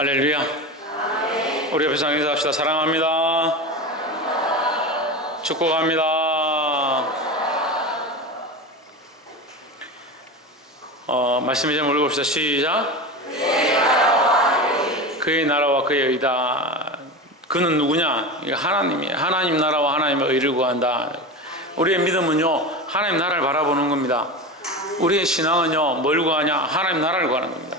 할렐루야. 우리 옆에 상에서 합시다. 사랑합니다. 축복합니다. 말씀 이제 읽어봅시다. 시작. 그의 나라와 그의 의다. 그는 누구냐? 하나님이에요. 하나님 나라와 하나님의 의를 구한다. 우리의 믿음은요, 하나님 나라를 바라보는 겁니다. 우리의 신앙은요, 뭘 구하냐? 하나님 나라를 구하는 겁니다.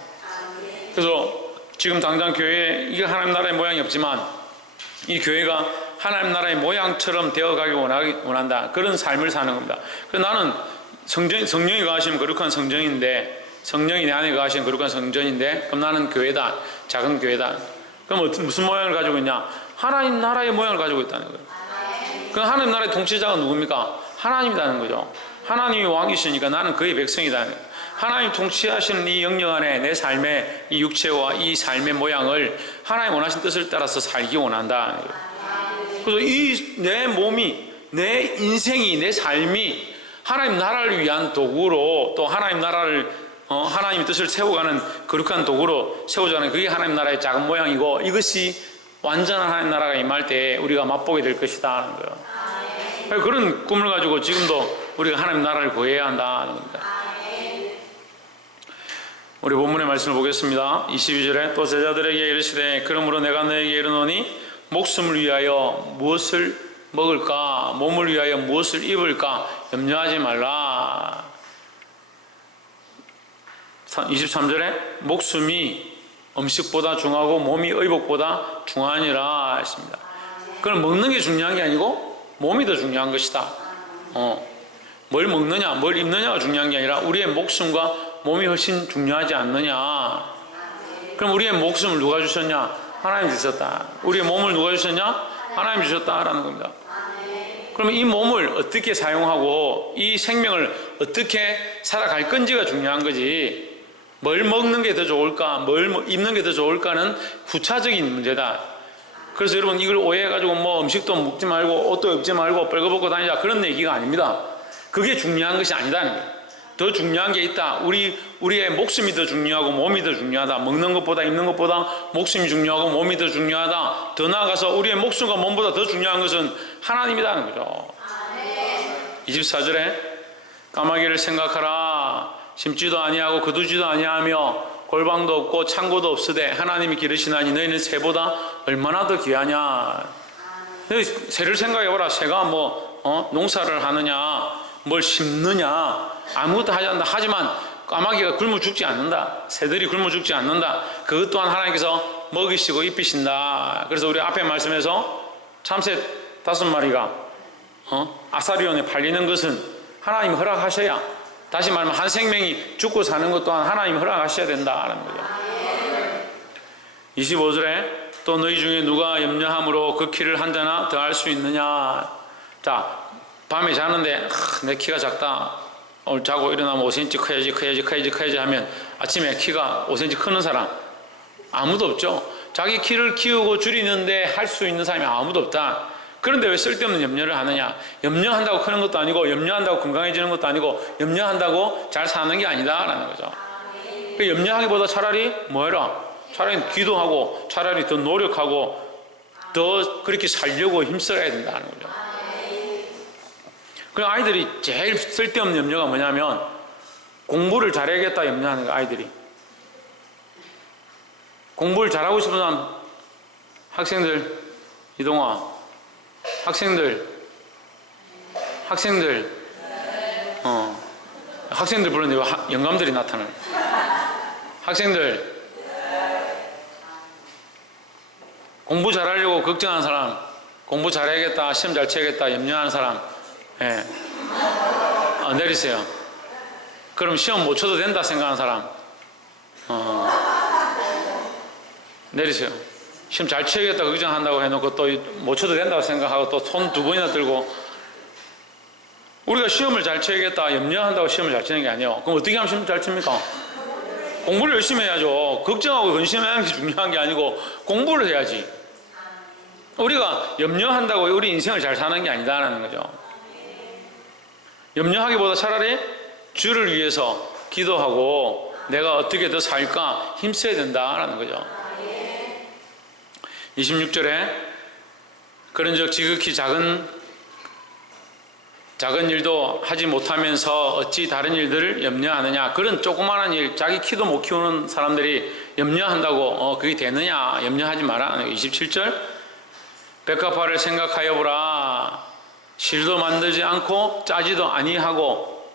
그래서 지금 당장 교회에 이게 하나님 나라의 모양이 없지만 이 교회가 하나님 나라의 모양처럼 되어가길 원한다. 그런 삶을 사는 겁니다. 그래서 나는 성령이 거하시면 거룩한 성전인데, 성령이 내 안에 거하시면 거룩한 성전인데, 그럼 나는 교회다. 작은 교회다. 그럼 무슨 모양을 가지고 있냐? 하나님 나라의 모양을 가지고 있다는 거예요. 그럼 하나님 나라의 통치자가 누굽니까? 하나님이라는 거죠. 하나님이 왕이시니까 나는 그의 백성이다. 하나님 통치하시는 이 영역 안에 내 삶의 이 육체와 이 삶의 모양을 하나님 원하신 뜻을 따라서 살기 원한다. 그래서 이 내 몸이, 내 인생이, 내 삶이 하나님 나라를 위한 도구로, 또 하나님 나라를 하나님의 뜻을 세워가는 거룩한 도구로 세워가는 그게 하나님 나라의 작은 모양이고, 이것이 완전한 하나님 나라가 임할 때 우리가 맛보게 될 것이다 하는 거예요. 그런 꿈을 가지고 지금도 우리가 하나님 나라를 구해야 한다는 겁니다. 우리 본문의 말씀을 보겠습니다. 22절에 또 제자들에게 이르시되 그러므로 내가 너에게 이르노니 목숨을 위하여 무엇을 먹을까, 몸을 위하여 무엇을 입을까 염려하지 말라. 23절에 목숨이 음식보다 중하고 몸이 의복보다 중하니라 했습니다. 그럼 먹는 게 중요한 게 아니고 몸이 더 중요한 것이다. 뭘 먹느냐, 뭘 입느냐가 중요한 게 아니라 우리의 목숨과 몸이 훨씬 중요하지 않느냐. 그럼 우리의 목숨을 누가 주셨냐? 하나님 주셨다. 우리의 몸을 누가 주셨냐? 하나님 주셨다라는 겁니다. 그러면 이 몸을 어떻게 사용하고 이 생명을 어떻게 살아갈 건지가 중요한 거지, 뭘 먹는 게 더 좋을까, 뭘 입는 게 더 좋을까는 부차적인 문제다. 그래서 여러분 이걸 오해해가지고 뭐 음식도 먹지 말고 옷도 입지 말고 빨개벗고 다니자, 그런 얘기가 아닙니다. 그게 중요한 것이 아니다는 거예요. 더 중요한 게 있다. 우리의 목숨이 더 중요하고 몸이 더 중요하다. 먹는 것보다 입는 것보다 목숨이 중요하고 몸이 더 중요하다. 더 나아가서 우리의 목숨과 몸보다 더 중요한 것은 하나님이라는 거죠. 24절에 까마귀를 생각하라. 심지도 아니하고 거두지도 아니하며 골방도 없고 창고도 없으되 하나님이 기르시나니 너희는 새보다 얼마나 더 귀하냐. 새를 생각해보라. 새가 농사를 하느냐, 뭘 심느냐, 아무것도 하지 않는다. 하지만 까마귀가 굶어 죽지 않는다. 새들이 굶어 죽지 않는다. 그것 또한 하나님께서 먹이시고 입히신다. 그래서 우리 앞에 말씀에서 참새 5마리가 아사리온에 팔리는 것은 하나님 허락하셔야, 다시 말하면 한 생명이 죽고 사는 것 또한 하나님 허락하셔야 된다는 거죠. 25절에 또 너희 중에 누가 염려함으로 그 키를 한 자나 더할 수 있느냐. 자, 밤에 자는데 내 키가 작다, 오늘 자고 일어나면 5cm 커야지 하면 아침에 키가 5cm 크는 사람 아무도 없죠. 자기 키를 키우고 줄이는데 할 수 있는 사람이 아무도 없다. 그런데 왜 쓸데없는 염려를 하느냐. 염려한다고 크는 것도 아니고, 염려한다고 건강해지는 것도 아니고, 염려한다고 잘 사는 게 아니다 라는 거죠. 염려하기보다 차라리 차라리 기도하고, 차라리 더 노력하고, 더 그렇게 살려고 힘써야 된다는 거죠. 그럼 아이들이 제일 쓸데없는 염려가 뭐냐면 공부를 잘해야겠다 염려하는 거예요. 아이들이 공부를 잘하고 싶은 사람, 학생들, 이동아, 학생들 부르는데 왜 영감들이 나타나요? 학생들, 공부 잘하려고 걱정하는 사람, 공부 잘해야겠다, 시험 잘 쳐야겠다 염려하는 사람, 내리세요. 그럼 시험 못 쳐도 된다 생각하는 사람, 내리세요. 시험 잘 쳐야겠다 걱정한다고 해놓고 또 못 쳐도 된다고 생각하고 또 손 2번이나 들고, 우리가 시험을 잘 쳐야겠다 염려한다고 시험을 잘 치는 게 아니에요. 그럼 어떻게 하면 시험 잘 칩니까? 공부를 열심히 해야죠. 걱정하고 근심하는 게 중요한 게 아니고 공부를 해야지. 우리가 염려한다고 우리 인생을 잘 사는 게 아니다라는 거죠. 염려하기보다 차라리 주를 위해서 기도하고 내가 어떻게 더 살까 힘써야 된다라는 거죠. 26절에 그런즉 지극히 작은 일도 하지 못하면서 어찌 다른 일들을 염려하느냐. 그런 조그마한 일, 자기 키도 못 키우는 사람들이 염려한다고 그게 되느냐. 염려하지 마라. 27절 백합화를 생각하여 보라. 실도 만들지 않고 짜지도 아니하고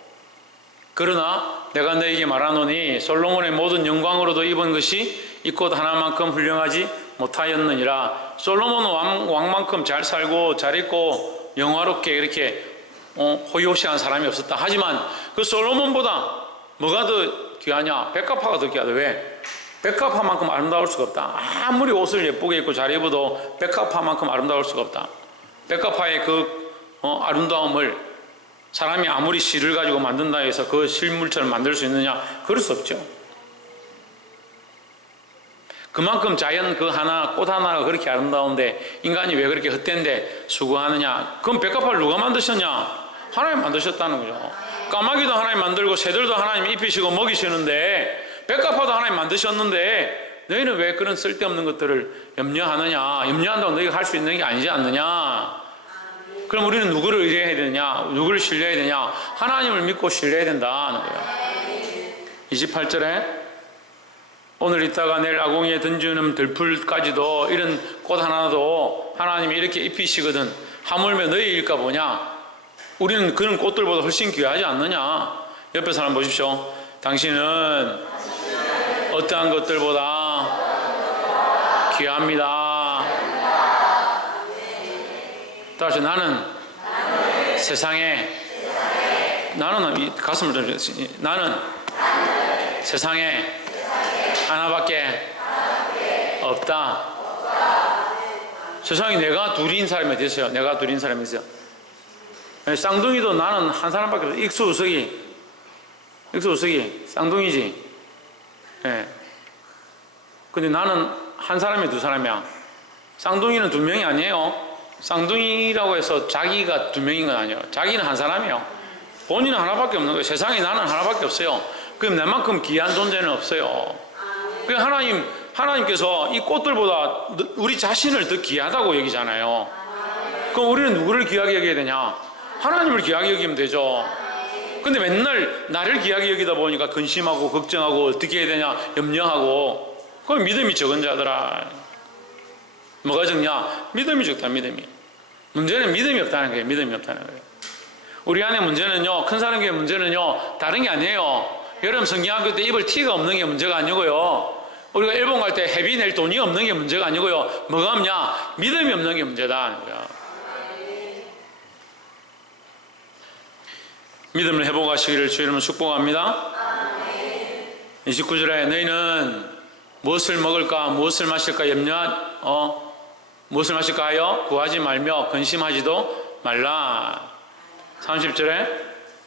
그러나 내가 너에게 말하노니 솔로몬의 모든 영광으로도 입은 것이 이 꽃 하나만큼 훌륭하지 못하였느니라. 솔로몬은 왕만큼 잘 살고 잘 있고 영화롭게 이렇게 호요시한 사람이 없었다. 하지만 그 솔로몬보다 뭐가 더 귀하냐? 백합화가 더 귀하다. 왜? 백합화만큼 아름다울 수가 없다. 아무리 옷을 예쁘게 입고 잘 입어도 백합화만큼 아름다울 수가 없다. 백합화의 그 아름다움을 사람이 아무리 실을 가지고 만든다 해서 그 실물처럼 만들 수 있느냐? 그럴 수 없죠. 그만큼 자연 그 하나, 꽃 하나가 그렇게 아름다운데 인간이 왜 그렇게 헛된데 수고하느냐? 그럼 백합화를 누가 만드셨냐? 하나님 만드셨다는 거죠. 까마귀도 하나님 만들고 새들도 하나님 입히시고 먹이시는데 백합화도 하나님 만드셨는데 너희는 왜 그런 쓸데없는 것들을 염려하느냐? 염려한다고 너희가 할 수 있는 게 아니지 않느냐? 그럼 우리는 누구를 의뢰해야 되느냐? 누구를 신뢰해야 되냐? 하나님을 믿고 신뢰해야 된다는 거예요. 28절에 오늘 있다가 내일 아궁이에 던지는 들풀까지도 이런 꽃 하나도 하나님이 이렇게 입히시거든. 하물며 너희 일까 보냐? 우리는 그런 꽃들보다 훨씬 귀하지 않느냐? 옆에 사람 보십시오. 당신은 어떠한 것들보다 귀합니다. 따라서 나는 세상에 나는 가슴을 들었으니 나는 세상에 하나밖에 없다. 세상에 내가 둘인 사람이 어디 있어요? 내가 둘인 사람이 있어요. 쌍둥이도 나는 한 사람밖에 없어요. 익수우석이 쌍둥이지. 예. 근데 나는 한 사람이 두 사람이야. 쌍둥이는 두 명이 아니에요. 쌍둥이라고 해서 자기가 두 명인 건 아니에요. 자기는 한 사람이에요. 본인은 하나밖에 없는 거예요. 세상에 나는 하나밖에 없어요. 그럼 내만큼 귀한 존재는 없어요. 하나님께서 이 꽃들보다 우리 자신을 더 귀하다고 여기잖아요. 그럼 우리는 누구를 귀하게 여겨야 되냐? 하나님을 귀하게 여기면 되죠. 근데 맨날 나를 귀하게 여기다 보니까 근심하고 걱정하고 어떻게 해야 되냐 염려하고 그럼 믿음이 적은 자들아. 뭐가 적냐? 믿음이 적다. 문제는 믿음이 없다는 거예요. 믿음이 없다는 거예요. 우리 안에 문제는요, 큰 사람의 문제는요 다른 게 아니에요. 여름 성경학교 때 입을 티가 없는 게 문제가 아니고요, 우리가 일본 갈 때 해비 낼 돈이 없는 게 문제가 아니고요, 뭐가 없냐? 믿음이 없는 게 문제다 하는 거야. 믿음을 회복하시기를 주 이름으로 축복합니다. 29절에 너희는 무엇을 먹을까 무엇을 마실까 무엇을 마실까 하여 구하지 말며 근심하지도 말라. 30절에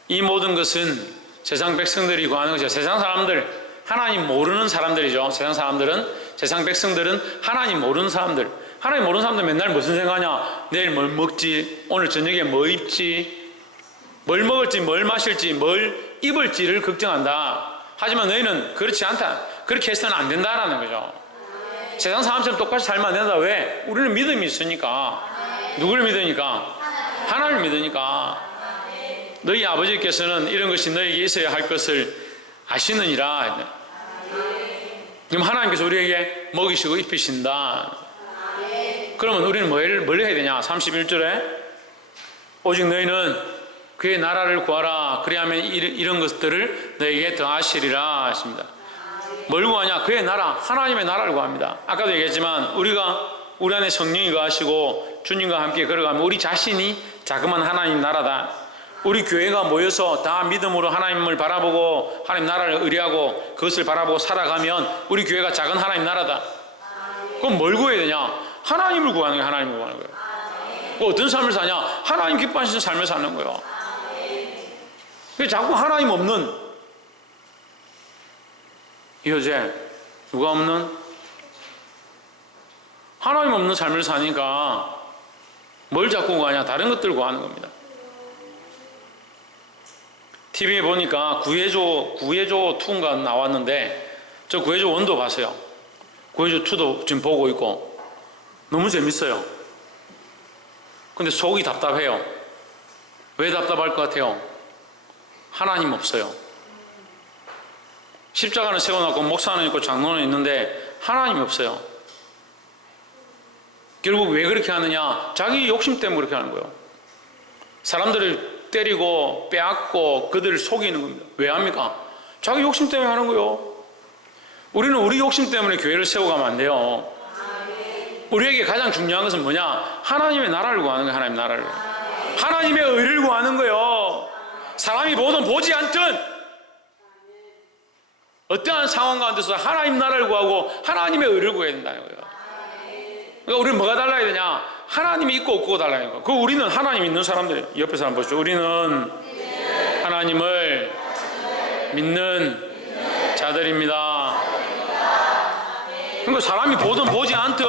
이 모든 것은 세상 백성들이 구하는 것이죠. 세상 사람들, 하나님 모르는 사람들이죠. 세상 백성들은 하나님 모르는 사람들. 하나님 모르는 사람들 맨날 무슨 생각하냐? 내일 뭘 먹지? 오늘 저녁에 뭐 입지? 뭘 먹을지, 뭘 마실지, 뭘 입을지를 걱정한다. 하지만 너희는 그렇지 않다. 그렇게 해서는 안 된다라는 거죠. 세상 사람처럼 똑같이 살면 안 된다. 왜? 우리는 믿음이 있으니까. 누구를 믿으니까? 하나님을 믿으니까. 너희 아버지께서는 이런 것이 너에게 있어야 할 것을 아시느니라. 그럼 하나님께서 우리에게 먹이시고 입히신다. 그러면 우리는 뭘 해야 되냐? 31절에 오직 너희는 그의 나라를 구하라. 그리하면 이런 것들을 너에게 더하시리라 하십니다. 뭘 구하냐? 그의 나라, 하나님의 나라를 구합니다. 아까도 얘기했지만 우리 안에 성령이 거하시고 주님과 함께 걸어가면 우리 자신이 자그마한 하나님 나라다. 우리 교회가 모여서 다 믿음으로 하나님을 바라보고 하나님 나라를 의뢰하고 그것을 바라보고 살아가면 우리 교회가 작은 하나님 나라다. 그럼 뭘 구해야 되냐? 하나님을 구하는 거예요. 하나님을 구하는 거예요. 어떤 삶을 사냐? 하나님 기뻐하시는 삶을 사는 거예요. 자꾸 하나님 없는 이 여제, 누가 없는? 하나님 없는 삶을 사니까 뭘 자꾸 구하냐? 다른 것들 구하는 겁니다. TV에 보니까 구해줘 2인가 나왔는데 저 구해줘 1도 봤어요. 구해줘 2도 지금 보고 있고 너무 재밌어요. 근데 속이 답답해요. 왜 답답할 것 같아요? 하나님 없어요. 십자가는 세워놓고 목사는 있고 장로는 있는데 하나님이 없어요. 결국 왜 그렇게 하느냐? 자기 욕심 때문에 그렇게 하는 거예요. 사람들을 때리고 빼앗고 그들을 속이는 겁니다. 왜 합니까? 자기 욕심 때문에 하는 거예요. 우리는 우리 욕심 때문에 교회를 세워가면 안 돼요. 우리에게 가장 중요한 것은 뭐냐? 하나님의 나라를 구하는 거예요. 하나님의 나라를. 하나님의 의를 구하는 거예요. 사람이 보든 보지 않든 어떠한 상황 가운데서 하나님 나라를 구하고 하나님의 의를 구해야 된다는 거예요. 그러니까 우리는 뭐가 달라야 되냐? 하나님이 있고 없고 달라는 거예요. 그 우리는 하나님 있는 사람들, 옆에 사람 보시죠. 우리는 하나님을 믿는 자들입니다. 그러니까 사람이 보든 보지 않든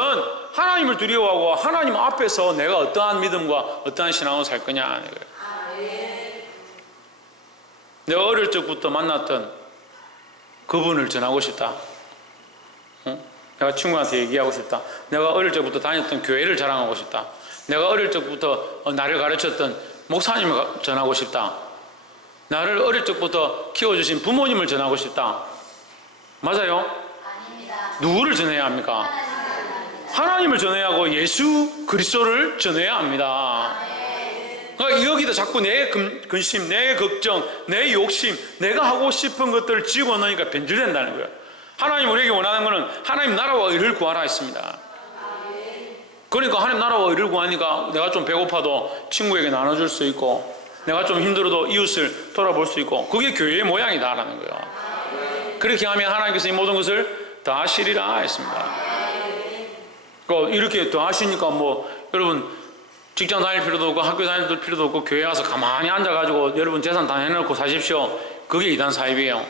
하나님을 두려워하고 하나님 앞에서 내가 어떠한 믿음과 어떠한 신앙으로 살 거냐 하는 거예요. 내가 어릴 적부터 만났던 그분을 전하고 싶다. 내가 친구한테 얘기하고 싶다. 내가 어릴 적부터 다녔던 교회를 자랑하고 싶다. 내가 어릴 적부터 나를 가르쳤던 목사님을 전하고 싶다. 나를 어릴 적부터 키워주신 부모님을 전하고 싶다. 맞아요? 아닙니다. 누구를 전해야 합니까? 하나님을 전해야 하고 예수 그리스도를 전해야 합니다. 그러니까 여기다 자꾸 내 근심, 내 걱정, 내 욕심, 내가 하고 싶은 것들을 집어넣으니까 변질된다는 거예요. 하나님 우리에게 원하는 것은 하나님 나라와 의를 구하라 했습니다. 그러니까 하나님 나라와 의를 구하니까 내가 좀 배고파도 친구에게 나눠줄 수 있고 내가 좀 힘들어도 이웃을 돌아볼 수 있고 그게 교회의 모양이다라는 거예요. 그렇게 하면 하나님께서 이 모든 것을 다 하시리라 했습니다. 이렇게 더 하시니까 여러분 직장 다닐 필요도 없고 학교 다닐 필요도 없고 교회 와서 가만히 앉아가지고 여러분 재산 다 해놓고 사십시오. 그게 이단 사입이에요.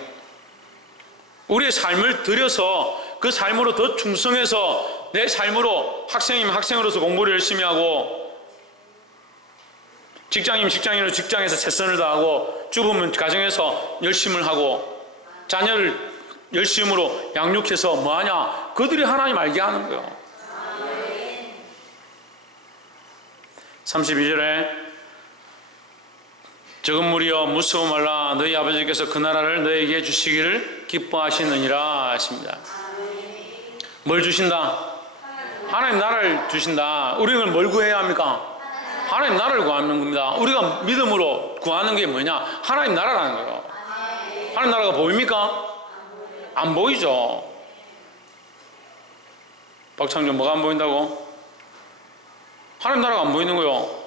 우리의 삶을 들여서 그 삶으로 더 충성해서 내 삶으로 학생이면 학생으로서 공부를 열심히 하고 직장이면 직장인으로 직장에서 최선을 다하고 주부면 가정에서 열심을 하고 자녀를 열심으로 양육해서 뭐하냐? 그들이 하나님 알게 하는 거예요. 32절에 적은 무리여 무서워 말라 너희 아버지께서 그 나라를 너희에게 주시기를 기뻐하시느니라 하십니다. 뭘 주신다? 하나님 나라를 주신다. 우리는 뭘 구해야 합니까? 하나님 나라를 구하는 겁니다. 우리가 믿음으로 구하는 게 뭐냐? 하나님 나라라는 거예요. 하나님 나라가 보입니까? 안 보이죠. 박창준 뭐가 안 보인다고? 하나님 나라가 안 보이는 거예요.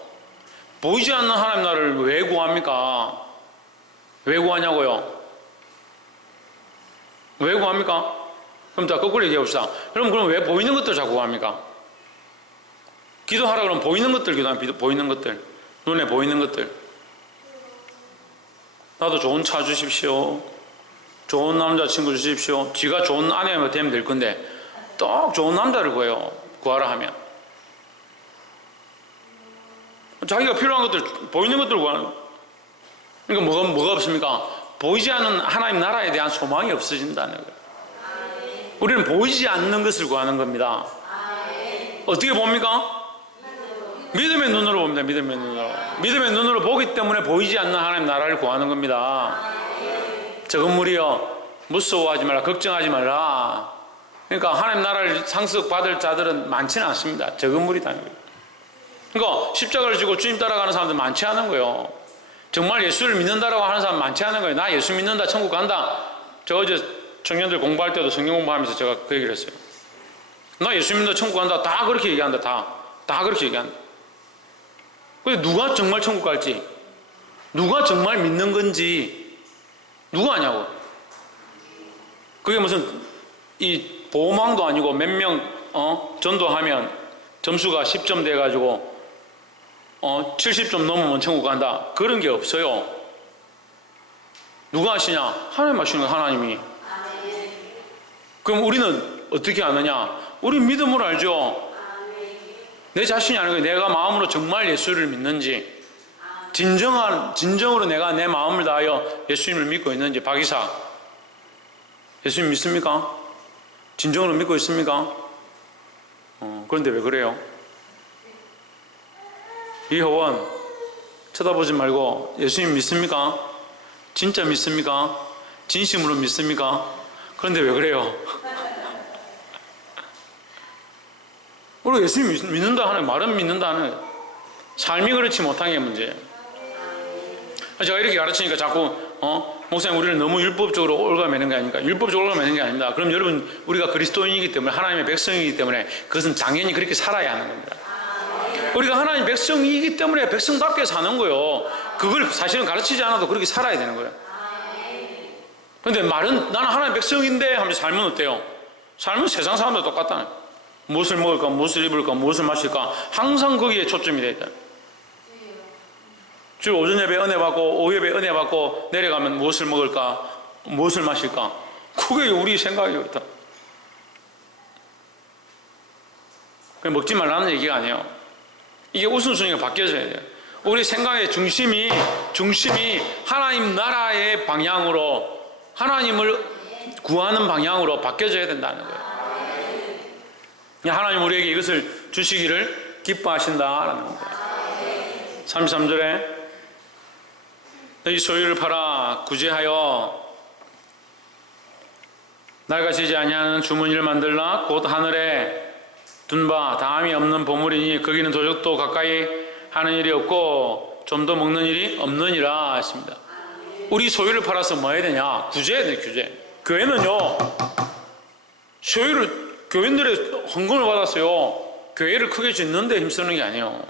보이지 않는 하나님 나라를 왜 구합니까? 왜 구하냐고요? 왜 구합니까? 그럼 자 거꾸로 얘기해 봅시다. 그럼 왜 보이는 것들 자꾸 구합니까? 기도하라 그러면 보이는 것들 기도하면 보이는 것들, 눈에 보이는 것들. 나도 좋은 차 주십시오. 좋은 남자친구 주십시오. 지가 좋은 아내가 되면 될 건데 딱 좋은 남자를 구해요. 구하라 하면 자기가 필요한 것들, 보이는 것들 구하는. 그러니까 뭐가 없습니까? 보이지 않는 하나님 나라에 대한 소망이 없어진다는 거예요. 우리는 보이지 않는 것을 구하는 겁니다. 어떻게 봅니까? 믿음의 눈으로 봅니다. 믿음의 눈으로. 믿음의 눈으로 보기 때문에 보이지 않는 하나님 나라를 구하는 겁니다. 적은 무리여 무서워하지 말라, 걱정하지 말라. 그러니까 하나님 나라를 상속받을 자들은 많지는 않습니다. 적은 무리다는 거예요. 그러니까 십자가를 지고 주님 따라가는 사람들 많지 않은 거예요. 정말 예수를 믿는다라고 하는 사람 많지 않은 거예요. 나 예수 믿는다, 천국 간다. 저 어제 청년들 공부할 때도 성경 공부하면서 제가 그 얘기를 했어요. 나 예수 믿는다, 천국 간다. 다 그렇게 얘기한다. 다 그렇게 얘기한다. 근데 누가 정말 천국 갈지, 누가 정말 믿는 건지 누가 아냐고. 그게 무슨 이 보호망도 아니고 몇 명 전도하면 점수가 10점 돼가지고 70점 넘으면 천국 간다. 그런 게 없어요. 누가 하시냐? 하나님 하시는 거예요. 하나님이. 그럼 우리는 어떻게 아느냐? 우리 믿음으로 알죠. 내 자신이 아는 거예요. 내가 마음으로 정말 예수를 믿는지, 진정으로 내가 내 마음을 다하여 예수님을 믿고 있는지. 박이사, 예수님 믿습니까? 진정으로 믿고 있습니까? 그런데 왜 그래요? 이효원 쳐다보지 말고 예수님 믿습니까? 진짜 믿습니까? 진심으로 믿습니까? 그런데 왜 그래요? 우리가 예수님 믿는다 하는 말은 믿는다 하는 삶이 그렇지 못한 게 문제예요. 제가 이렇게 가르치니까 자꾸 목사님 우리를 너무 율법적으로 올가매는 게 아닙니까? 율법적으로 올가매는 게 아닙니다. 그럼 여러분 우리가 그리스도인이기 때문에 하나님의 백성이기 때문에 그것은 당연히 그렇게 살아야 하는 겁니다. 우리가 하나님 백성이기 때문에 백성답게 사는 거예요. 그걸 사실은 가르치지 않아도 그렇게 살아야 되는 거예요. 그런데 말은 나는 하나님 백성인데 하면서 삶은 어때요? 삶은 세상 사람들 똑같다는 거예요. 무엇을 먹을까, 무엇을 입을까, 무엇을 마실까 항상 거기에 초점이 되어 있다. 주 오전 예배 은혜 받고 오후 예배 은혜 받고 내려가면 무엇을 먹을까, 무엇을 마실까, 그게 우리 생각이었다. 먹지 말라는 얘기가 아니에요. 이게 우선순위가 바뀌어져야 돼요. 우리 생각의 중심이 하나님 나라의 방향으로, 하나님을 구하는 방향으로 바뀌어져야 된다는 거예요. 하나님 우리에게 이것을 주시기를 기뻐하신다라는 겁니다. 33절에 너희 소유를 팔아 구제하여 낡아지지 아니하는 주머니를 만들라. 곧 하늘에 둔 바 다함이 없는 보물이니 거기는 도적도 가까이 하는 일이 없고 좀도 먹는 일이 없느니라 했습니다. 우리 소유를 팔아서 뭐 해야 되냐? 구제해야 돼. 구제. 교회는요 소유를, 교인들의 헌금을 받았어요. 교회를 크게 짓는 데 힘쓰는 게 아니에요.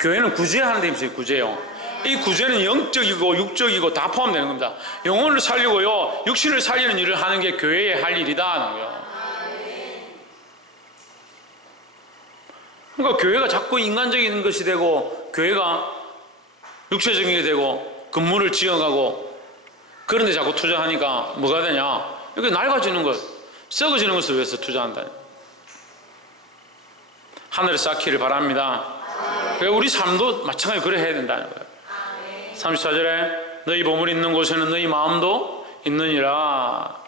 교회는 구제하는 데 힘써요. 구제요. 이 구제는 영적이고 육적이고 다 포함되는 겁니다. 영혼을 살리고요 육신을 살리는 일을 하는 게 교회의 할 일이다 하는 거예요. 그러니까 교회가 자꾸 인간적인 것이 되고 교회가 육체적인 게 되고 건물을 지어가고 그런 데 자꾸 투자하니까 뭐가 되냐? 이게 낡아지는 것, 썩어지는 것을 위해서 투자한다. 하늘에 쌓기를 바랍니다. 우리 삶도 마찬가지로 그래 해야 된다는 거예요. 34절에 너희 보물이 있는 곳에는 너희 마음도 있느니라.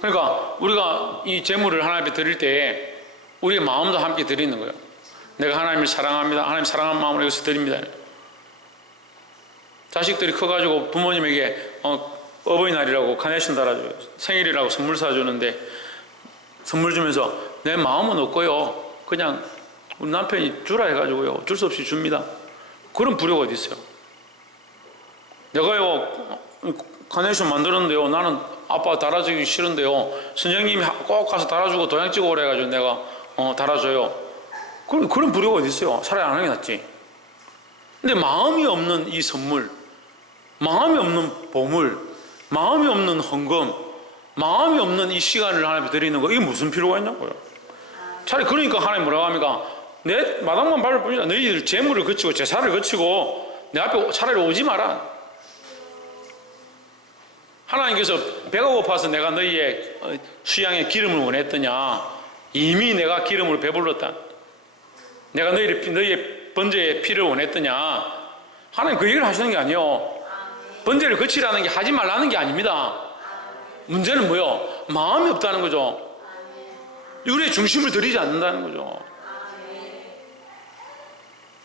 그러니까 우리가 이 재물을 하나님 앞에 드릴 때 우리의 마음도 함께 드리는 거예요. 내가 하나님을 사랑합니다. 하나님 사랑하는 마음으로 이것을 드립니다. 자식들이 커가지고 부모님에게 어버이날이라고 카네이션 달아줘요. 생일이라고 선물 사주는데 선물 주면서 내 마음은 없고요 그냥 우리 남편이 주라 해가지고요 어쩔 수 없이 줍니다. 그런 불효가 어디 있어요? 내가요 카네이션 만들었는데요 나는 아빠 달아주기 싫은데요 선생님이 꼭 가서 달아주고 도장 찍어 오래 해가지고 내가 달아줘요. 그런 불효가 어디 있어요? 차라리 안 하는 게 낫지. 근데 마음이 없는 이 선물, 마음이 없는 보물, 마음이 없는 헌금, 마음이 없는 이 시간을 하나님께 드리는 거, 이게 무슨 필요가 있냐고요. 차라리 그러니까 하나님 뭐라고 합니까? 내 마당만 밟을 뿐이다. 너희들 재물을 거치고 제사를 거치고 내 앞에 차라리 오지 마라. 하나님께서 배가 고파서 내가 너희의 수양의 기름을 원했더냐? 이미 내가 기름으로 배불렀다. 내가 너희의 번제의 피를 원했더냐? 하나님 그 얘기를 하시는 게 아니에요. 번제를 거치라는 게 하지 말라는 게 아닙니다. 문제는 뭐요? 마음이 없다는 거죠. 우리의 중심을 드리지 않는다는 거죠.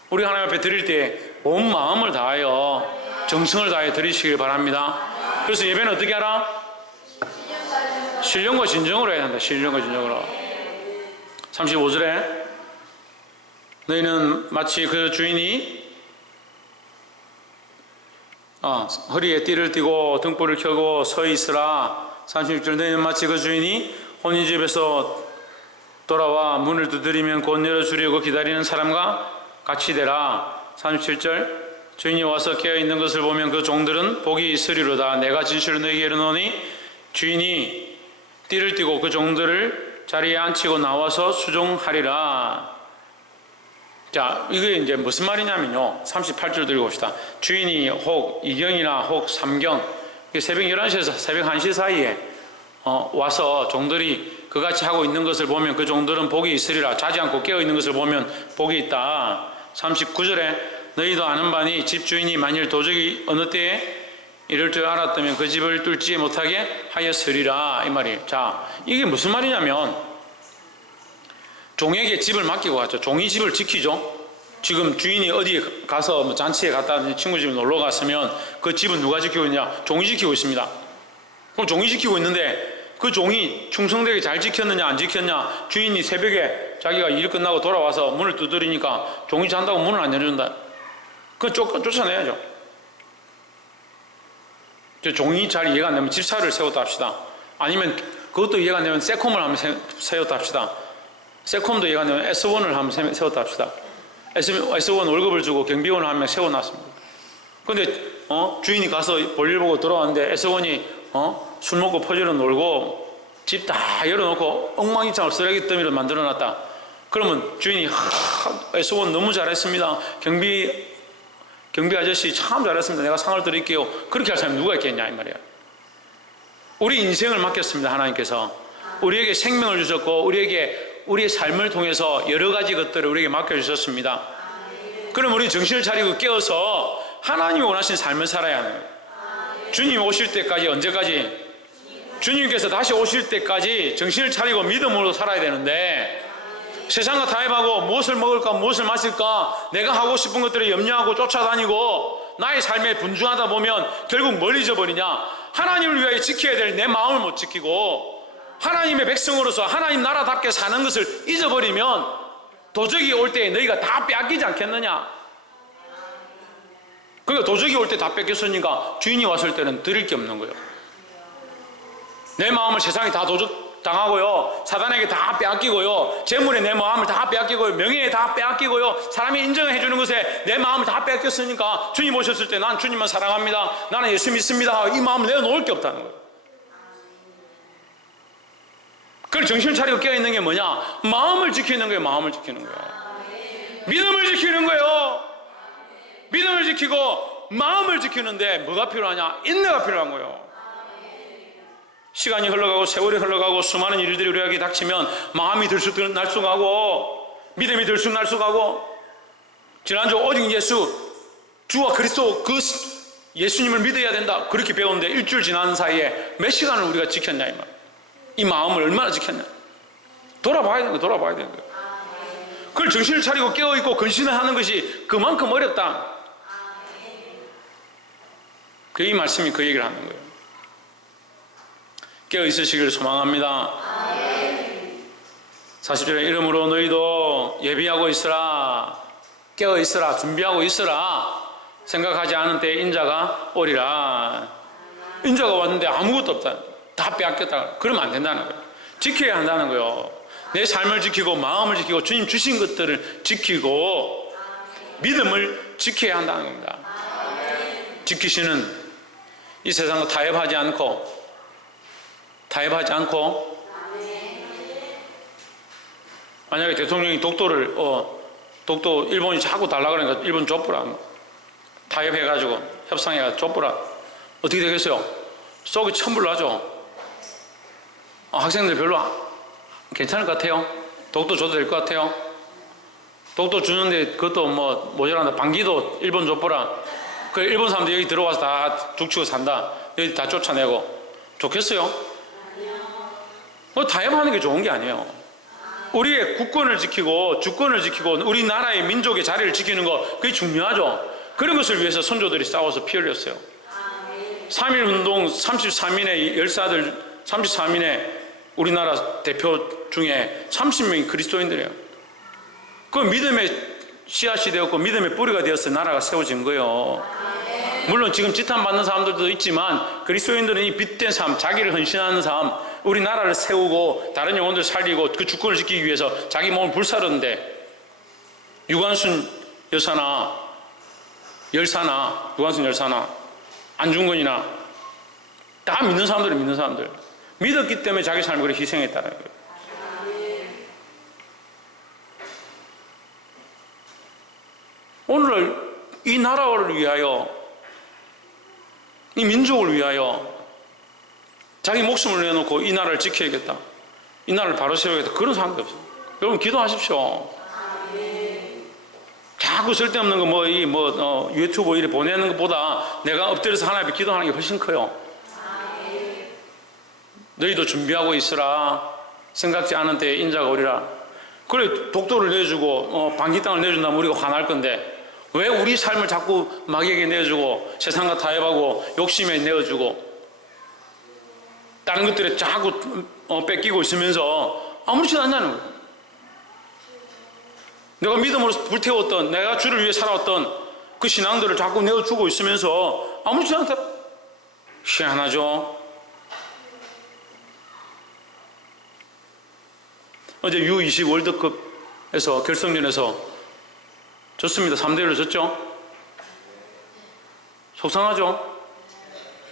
우리 하나님 앞에 드릴 때 온 마음을 다하여 정성을 다하여 드리시길 바랍니다. 그래서 예배는 어떻게 하라? 신령과 진정으로 해야 한다. 신령과 진정으로. 35절에 너희는 마치 그 주인이 허리에 띠를 띠고 등불을 켜고 서 있으라. 36절 너희는 마치 그 주인이 혼인 집에서 돌아와 문을 두드리면 곧 열어주려고 기다리는 사람과 같이 되라. 37절 주인이 와서 깨어있는 것을 보면 그 종들은 복이 있으리로다. 내가 진실로 너희에게 이르노니 주인이 띠를 띠고 그 종들을 자리에 앉히고 나와서 수종하리라. 자, 이게 이제 무슨 말이냐면요. 38절 들고 봅시다. 주인이 혹 2경이나 혹 3경, 새벽 11시에서 새벽 1시 사이에 와서 종들이 그같이 하고 있는 것을 보면 그 종들은 복이 있으리라. 자지 않고 깨어있는 것을 보면 복이 있다. 39절에 너희도 아는 바니 집주인이 만일 도적이 어느 때에 이럴 줄 알았다면 그 집을 뚫지 못하게 하였으리라. 이 말이에요. 자, 이게 무슨 말이냐면 종에게 집을 맡기고 갔죠. 종이 집을 지키죠. 지금 주인이 어디에 가서 뭐 잔치에 갔다든지 친구 집에 놀러 갔으면 그 집은 누가 지키고 있냐? 종이 지키고 있습니다. 그럼 종이 지키고 있는데 그 종이 충성되게 잘 지켰느냐 안 지켰냐? 주인이 새벽에 자기가 일 끝나고 돌아와서 문을 두드리니까 종이 잔다고 문을 안 열어준다. 그건 쫓아내야죠. 종이 잘 이해가 안 되면 집사를 세웠다 합시다. 아니면 그것도 이해가 안 되면 세콤을 한번 세웠다 합시다. 세콤도 이해가 안 되면 S1을 한번 세웠다 합시다. S1 월급을 주고 경비원을 한 명 세워놨습니다. 근데 주인이 가서 볼일 보고 들어왔는데 S1이 술 먹고 퍼지러 놀고 집 다 열어놓고 엉망진창으로 쓰레기 더미를 만들어놨다. 그러면 주인이 S1 너무 잘했습니다. 경비 아저씨 참 잘했습니다. 내가 상을 드릴게요. 그렇게 할 사람이 누가 있겠냐 이 말이야. 우리 인생을 맡겼습니다. 하나님께서 우리에게 생명을 주셨고 우리의 삶을 통해서 여러 가지 것들을 우리에게 맡겨주셨습니다. 그럼 우리 정신을 차리고 깨어서 하나님이 원하신 삶을 살아야 하는 거예요. 주님 오실 때까지 언제까지? 주님께서 다시 오실 때까지 정신을 차리고 믿음으로 살아야 되는데 세상과 타협하고 무엇을 먹을까 무엇을 마실까 내가 하고 싶은 것들을 염려하고 쫓아다니고 나의 삶에 분주하다 보면 결국 뭘 잊어버리냐? 하나님을 위하여 지켜야 될 내 마음을 못 지키고 하나님의 백성으로서 하나님 나라답게 사는 것을 잊어버리면 도적이 올 때 너희가 다 빼앗기지 않겠느냐? 그러니까 도적이 올 때 다 뺏겼으니까 주인이 왔을 때는 드릴 게 없는 거예요. 내 마음을 세상에 다 도적 당하고요, 사단에게 다 빼앗기고요, 재물에 내 마음을 다 빼앗기고요, 명예에 다 빼앗기고요, 사람이 인정해 주는 것에 내 마음을 다 빼앗겼으니까 주님 오셨을 때 난 주님만 사랑합니다, 나는 예수 믿습니다, 이 마음을 내어놓을 게 없다는 거예요. 그걸 정신을 차리고 깨어있는 게 뭐냐? 마음을 지키는 거예요. 마음을 지키는 거예요. 믿음을 지키는 거예요. 믿음을 지키고 마음을 지키는데 뭐가 필요하냐? 인내가 필요한 거예요. 시간이 흘러가고 세월이 흘러가고 수많은 일들이 우리에게 닥치면 마음이 들쑥날쑥하고 믿음이 들쑥날쑥하고 지난주 오직 예수 주와 그리스도 그 예수님을 믿어야 된다 그렇게 배웠는데 일주일 지나는 사이에 몇 시간을 우리가 지켰냐 이 말. 이 마음을 얼마나 지켰냐. 돌아봐야 되는 거예요. 돌아봐야 되는 거예요. 그걸 정신을 차리고 깨어있고 근신을 하는 것이 그만큼 어렵다. 그 이 말씀이 그 얘기를 하는 거예요. 깨어있으시기를 소망합니다. 40절에 이러므로 너희도 예비하고 있으라, 깨어있으라, 준비하고 있으라. 생각하지 않은 때에 인자가 오리라. 인자가 왔는데 아무것도 없다. 다 빼앗겼다. 그러면 안 된다는 거예요. 지켜야 한다는 거예요. 내 삶을 지키고 마음을 지키고 주님 주신 것들을 지키고 믿음을 지켜야 한다는 겁니다. 지키시는 이 세상과 타협하지 않고 만약에 대통령이 독도 일본이 자꾸 달라 그러니까 일본 족보라 타협해가지고 협상해가지고 족보라 어떻게 되겠어요? 속이 천불나죠. 학생들 별로 괜찮을 것 같아요. 독도 줘도 될 것 같아요. 독도 주는데 그것도 뭐 모자란다. 방기도 일본 족보라. 그 일본 사람들 여기 들어와서 다 죽치고 산다. 여기 다 쫓아내고 좋겠어요? 타협하는 게 좋은 게 아니에요. 우리의 국권을 지키고 주권을 지키고 우리나라의 민족의 자리를 지키는 거 그게 중요하죠. 그런 것을 위해서 선조들이 싸워서 피 흘렸어요. 3.1운동 33인의 열사들 33인의 우리나라 대표 중에 30명이 그리스도인들이에요. 그 믿음의 씨앗이 되었고 믿음의 뿌리가 되어서 나라가 세워진 거예요. 물론 지금 지탄받는 사람들도 있지만 그리스도인들은 이 빛된 삶, 자기를 헌신하는 삶, 우리나라를 세우고 다른 영혼들을 살리고 그 주권을 지키기 위해서 자기 몸을 불사르는데 유관순 열사나 안중근이나 다 믿는 사람들 믿었기 때문에 자기 삶을 희생했다는 거예요. 오늘 이 나라를 위하여 이 민족을 위하여 자기 목숨을 내놓고 이 나라를 지켜야겠다, 이 나라를 바로 세워야겠다, 그런 사람들 없어요. 여러분 기도하십시오. 자꾸 쓸데없는 거 유튜브 이렇게 보내는 것보다 내가 엎드려서 하나님 앞에 기도하는 게 훨씬 커요. 너희도 준비하고 있으라. 생각지 않은 때에 인자가 오리라. 그래 독도를 내주고 반기 땅을 내준다면 우리가 화날 건데 왜 우리 삶을 자꾸 마귀에게 내주고 세상과 타협하고 욕심에 내어주고 다른 것들에 자꾸 뺏기고 있으면서 아무렇지도 않냐는 거예요. 내가 믿음으로 불태웠던 내가 주를 위해 살아왔던 그 신앙들을 자꾸 내어주고 있으면서 아무렇지도 않다. 희한하죠. 어제 U20 월드컵에서 결승전에서 졌습니다. 3대1로 졌죠. 속상하죠.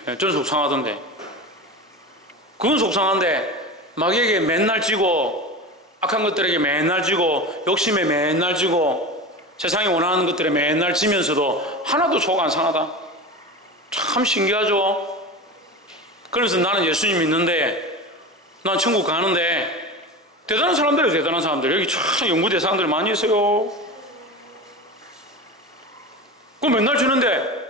네, 저는 속상하던데. 그건 속상한데 마귀에게 맨날 지고 악한 것들에게 맨날 지고 욕심에 맨날 지고 세상이 원하는 것들에 맨날 지면서도 하나도 속 안 상하다. 참 신기하죠. 그래서 나는 예수님 믿는데 난 천국 가는데 대단한 사람들이에요. 대단한 사람들. 여기 참 연구대 사람들 많이 있어요. 그거 맨날 주는데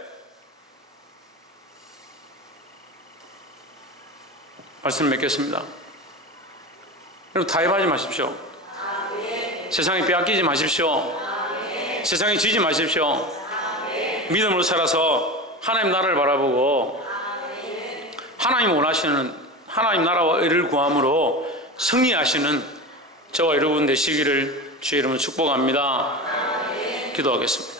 말씀 맺겠습니다. 여러분 타협하지 마십시오. 세상에 빼앗기지 마십시오. 세상에 지지 마십시오. 믿음으로 살아서 하나님 나라를 바라보고 하나님 원하시는 하나님 나라와 의를 구함으로 승리하시는 저와 여러분 되시기를 주의 이름으로 축복합니다. 기도하겠습니다.